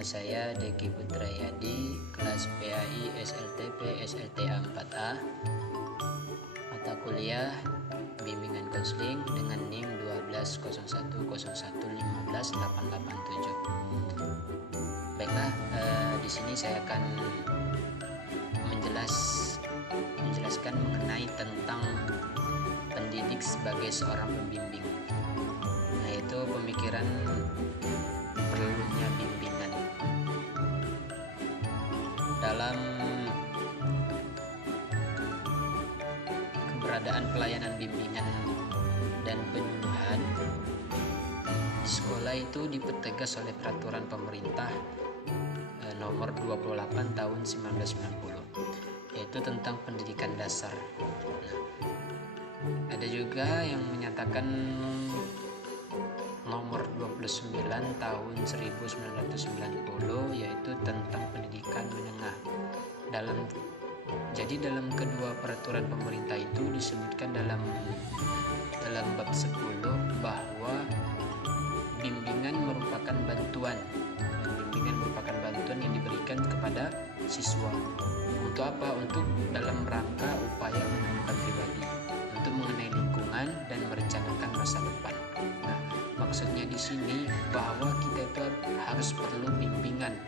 Nama saya Deki Putrayadi, kelas PAI SLTP SLTA 4A, mata kuliah bimbingan konseling dengan NIM 120101158887. Baiklah, di sini saya akan menjelaskan mengenai tentang pendidik sebagai seorang pembimbing, yaitu pemikiran perlunya bimbingan. Dalam keberadaan pelayanan bimbingan dan penyuluhan, sekolah itu dipertegas oleh peraturan pemerintah nomor 28 tahun 1990, yaitu tentang pendidikan dasar. Ada juga yang menyatakan nomor 29 tahun 1990, yaitu tentang pendidikan menengah. Jadi dalam kedua peraturan pemerintah itu disebutkan dalam bab 10 bahwa bimbingan merupakan bantuan yang diberikan kepada siswa. Untuk apa? Untuk dalam rangka upaya menemukan pribadi, untuk mengenai lingkungan dan merencanakan masa depan. Nah, maksudnya di sini bahwa kita itu harus perlu bimbingan,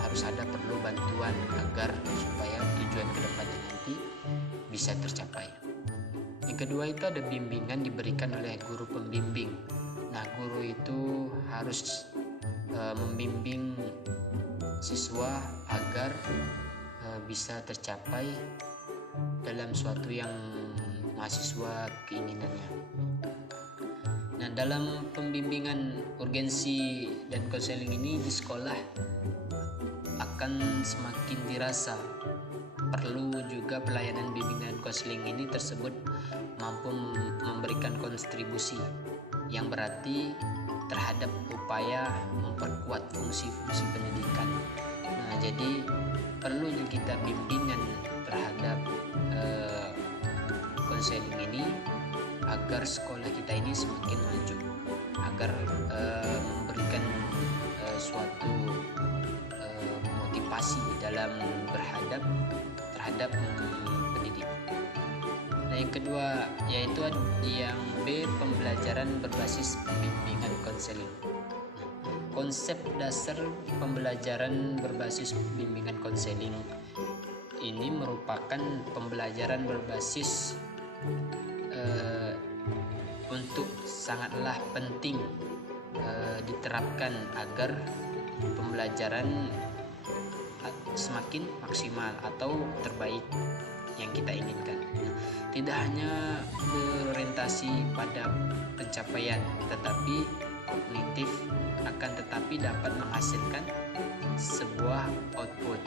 harus ada perlu bantuan agar supaya tujuan kedepannya nanti bisa tercapai. Yang kedua itu ada bimbingan diberikan oleh guru pembimbing. Nah, guru itu harus membimbing siswa agar bisa tercapai dalam suatu yang mahasiswa keinginannya. Nah, dalam pembimbingan urgensi dan konseling ini di sekolah akan semakin dirasa perlu juga pelayanan bimbingan konseling ini tersebut mampu memberikan kontribusi yang berarti terhadap upaya memperkuat fungsi-fungsi pendidikan. Nah, jadi perlunya kita bimbingan terhadap konseling ini agar sekolah kita ini semakin maju, agar memberikan suatu motivasi dalam berhadap terhadap pendidik. Nah, yang kedua yaitu yang B, pembelajaran berbasis bimbingan konseling. Konsep dasar pembelajaran berbasis bimbingan konseling ini merupakan pembelajaran berbasis untuk sangatlah penting diterapkan agar pembelajaran semakin maksimal atau terbaik yang kita inginkan. Tidak hanya berorientasi pada pencapaian, tetapi kognitif, akan tetapi dapat menghasilkan sebuah output.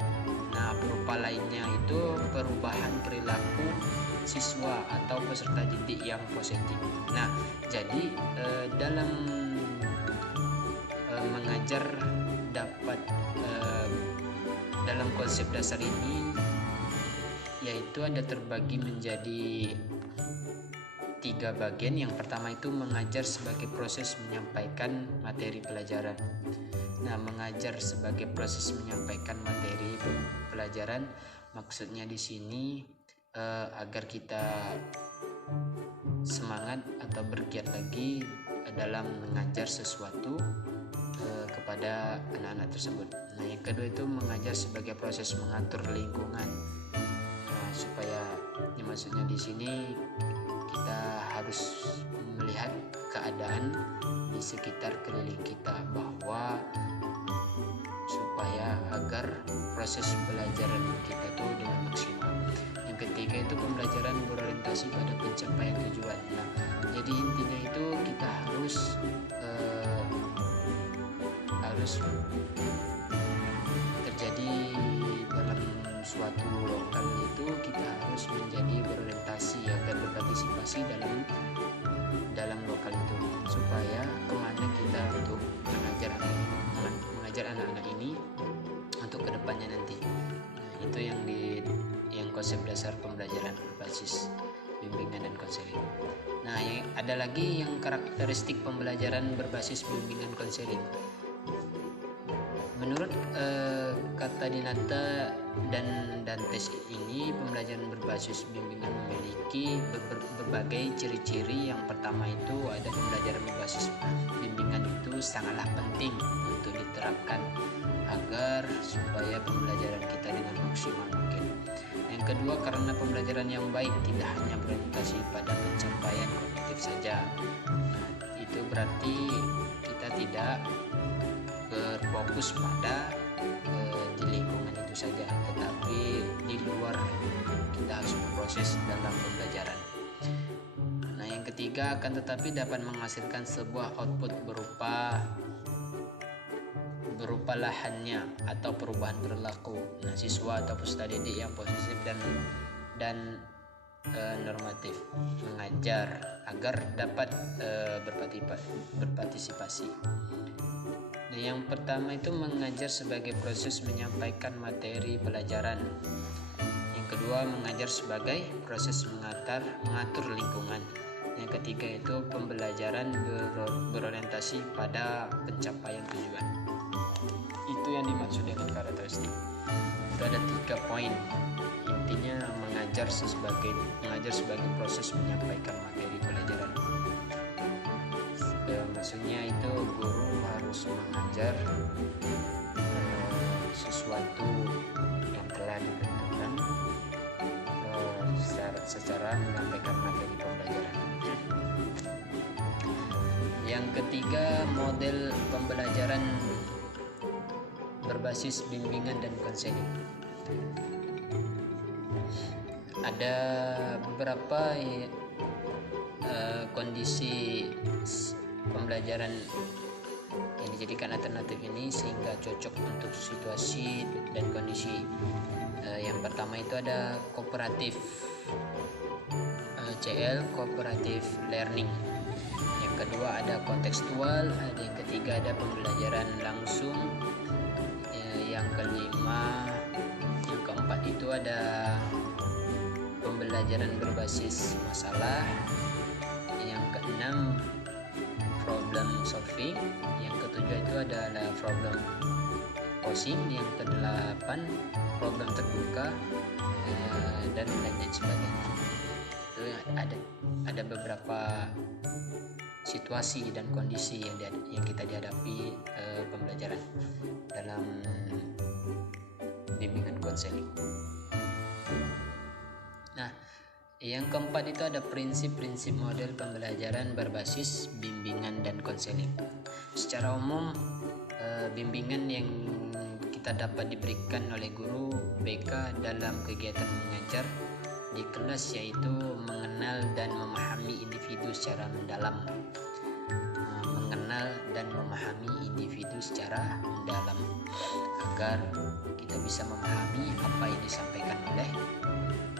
Nah, berupa lainnya itu perubahan perilaku siswa atau peserta didik yang positif. Nah, jadi dalam mengajar dapat dalam konsep dasar ini yaitu ada terbagi menjadi 3 bagian. Yang pertama itu mengajar sebagai proses menyampaikan materi pelajaran. Nah, mengajar sebagai proses menyampaikan materi pelajaran maksudnya di sini agar kita semangat atau bergiat lagi dalam mengajar sesuatu kepada anak-anak tersebut. Nah, yang kedua itu mengajar sebagai proses mengatur lingkungan. Nah, supaya maksudnya di sini kita harus melihat keadaan di sekitar keliling kita bahwa supaya agar proses pelajaran kita itu dengan maksimal. Yang ketiga itu pembelajaran berorientasi pada pencapaian tujuan. Nah, jadi intinya itu kita harus terjadi dalam suatu lokal itu kita harus menjadi berorientasi agar berpartisipasi dalam lokal itu supaya kemana kita untuk mengajar anak-anak ini untuk kedepannya nanti. Nah, itu yang konsep dasar pembelajaran berbasis bimbingan dan konseling. Nah, ada lagi yang karakteristik pembelajaran berbasis bimbingan konseling. Menurut kata Dinata dan Dantes ini, pembelajaran berbasis bimbingan memiliki berbagai ciri-ciri. Yang pertama itu ada pembelajaran berbasis bimbingan itu sangatlah penting untuk diterapkan agar supaya pembelajaran kita dengan maksimal mungkin. Yang kedua, karena pembelajaran yang baik tidak hanya berorientasi pada pencapaian kognitif saja. Itu berarti kita tidak berfokus pada di lingkungan itu saja, tetapi di luar kita harus berproses dalam pembelajaran. Nah, yang ketiga, akan tetapi dapat menghasilkan sebuah output berupa lahannya atau perubahan perilaku siswa atau peserta didik yang positif dan normatif mengajar agar dapat berpartisipasi. Nah, yang pertama itu mengajar sebagai proses menyampaikan materi pelajaran. Yang kedua, mengajar sebagai proses mengatur lingkungan. Yang ketiga itu pembelajaran berorientasi pada pencapaian tujuan. Itu yang dimaksud dengan karakteristik. Itu ada 3 poin. Intinya mengajar sebagai proses menyampaikan materi pelajaran. Maksudnya itu guru harus mengajar sesuatu yang telah ditentukan secara menyampaikan materi pembelajaran. Yang ketiga, model pembelajaran berbasis bimbingan dan konseling. Ada beberapa kondisi pembelajaran yang dijadikan alternatif ini sehingga cocok untuk situasi dan kondisi. Yang pertama itu ada kooperatif CL, cooperative learning. Yang kedua ada kontekstual, yang ketiga ada pembelajaran langsung, yang keempat itu ada pembelajaran berbasis masalah, yang keenam problem solving, yang ketujuh itu adalah problem posing, yang kedelapan problem terbuka, dan lain sebagainya. Itu ada beberapa situasi dan kondisi yang kita dihadapi pembelajaran dalam bimbingan konseling. Nah, yang keempat itu ada prinsip-prinsip model pembelajaran berbasis bimbingan dan konseling. Secara umum, bimbingan yang kita dapat diberikan oleh guru BK dalam kegiatan mengajar di kelas yaitu mengenal dan memahami individu secara mendalam. Agar kita bisa memahami apa yang disampaikan oleh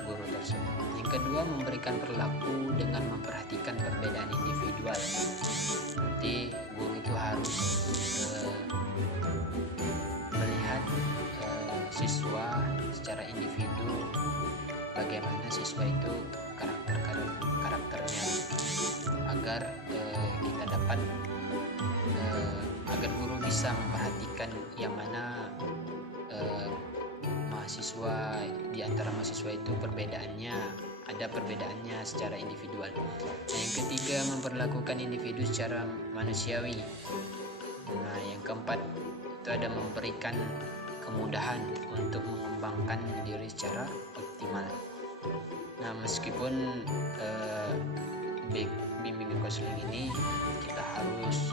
guru tersebut. Yang kedua, memberikan perilaku dengan memperhatikan perbedaan individual. Berarti guru itu harus melihat siswa secara individu, bagaimana siswa itu karakternya, agar kita dapat agar guru bisa memperhatikan yang mana mahasiswa, di antara mahasiswa itu ada perbedaannya secara individual. Nah, yang ketiga, memperlakukan individu secara manusiawi. Nah, yang keempat itu ada memberikan kemudahan untuk mengembangkan diri secara optimal. Nah, meskipun bimbingan konseling ini kita harus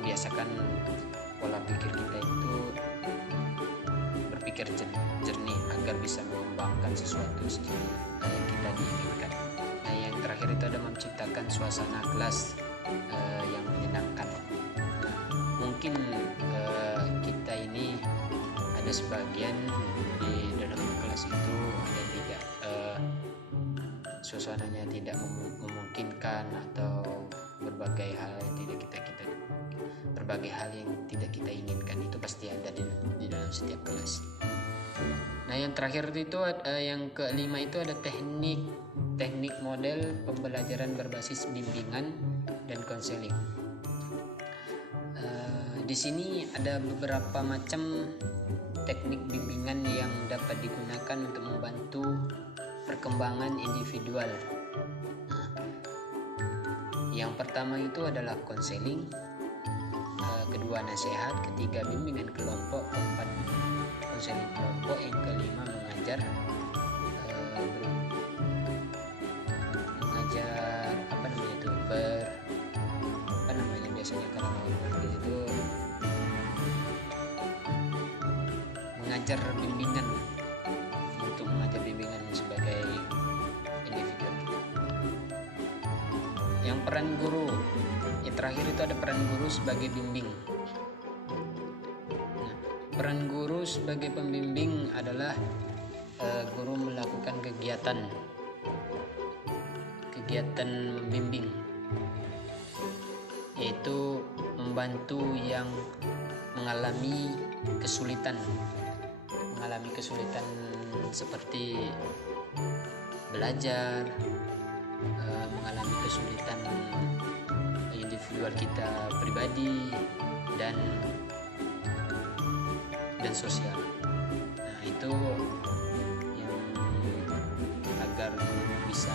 membiasakan pola pikir kita itu berpikir jernih agar bisa mengembangkan sesuatu yang kita diinginkan. Nah, yang terakhir itu ada menciptakan suasana kelas yang menyenangkan. Nah, mungkin kita ini ada sebagian di dalam kelas itu ada tidak suasananya tidak memungkinkan, atau berbagai hal yang tidak kita inginkan. Itu pasti ada di dalam setiap kelas. Nah, yang terakhir itu yang kelima itu ada teknik model pembelajaran berbasis bimbingan dan konseling. Di sini ada beberapa macam teknik bimbingan yang dapat digunakan untuk membantu perkembangan individual. Yang pertama itu adalah konseling, kedua nasihat, ketiga bimbingan kelompok, keempat konseling kelompok, yang kelima mengajar biasanya kalau itu mengajar bimbingan, untuk mengajar bimbingan sebagai individu. Yang peran guru, yang terakhir itu ada peran guru sebagai bimbing. Nah, peran guru sebagai pembimbing adalah guru melakukan kegiatan membimbing, yaitu membantu yang mengalami kesulitan seperti belajar, mengalami kesulitan individual kita pribadi dan sosial. Nah, itu yang agar bisa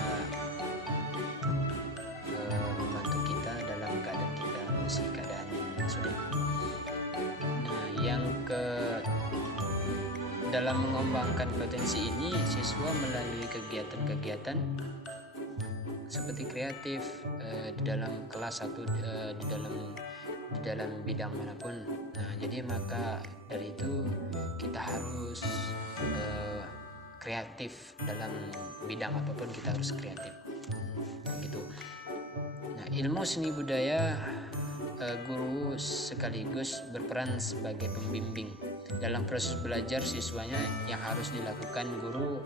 membantu kita dalam keadaan kita masih keadaan sulit. Nah, yang dalam mengembangkan potensi ini, siswa melalui kegiatan-kegiatan seperti kreatif di dalam kelas atau di dalam bidang manapun. Nah, jadi maka dari itu kita harus kreatif dalam bidang apapun, kita harus kreatif gitu. Nah, ilmu seni budaya, guru sekaligus berperan sebagai pembimbing. Dalam proses belajar siswanya yang harus dilakukan guru,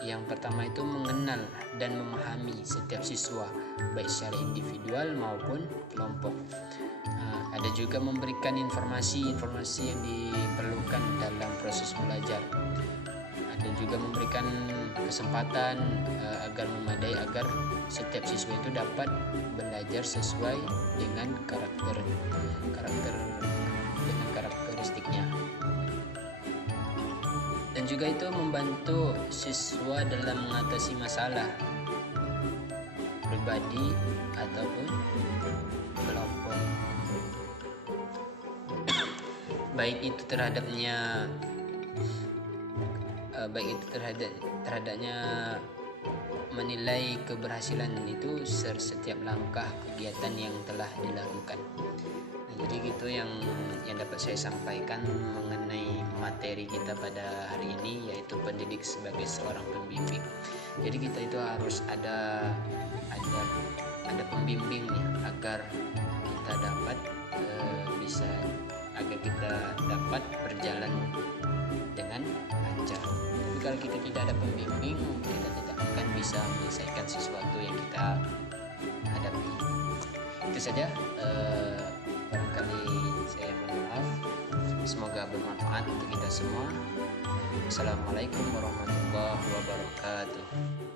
yang pertama itu mengenal dan memahami setiap siswa baik secara individual maupun kelompok. Ada juga memberikan informasi yang diperlukan dalam proses belajar. Ada juga memberikan kesempatan agar memadai agar setiap siswa itu dapat belajar sesuai dengan karakteristiknya. Dan juga itu membantu siswa dalam mengatasi masalah pribadi ataupun kelompok, baik itu terhadapnya menilai keberhasilan itu setiap langkah kegiatan yang telah dilakukan. Nah, jadi gitu yang dapat saya sampaikan mengenai materi kita pada hari ini, yaitu pendidik sebagai seorang pembimbing. Jadi kita itu harus ada pembimbingnya agar kita dapat dapat berjalan dengan lancar. Tapi kalau kita tidak ada pembimbing, kita tidak akan bisa menyelesaikan sesuatu yang kita hadapi. Itu saja, barangkali saya mohon maaf. Semoga bermanfaat untuk kita semua. Assalamualaikum warahmatullahi wabarakatuh.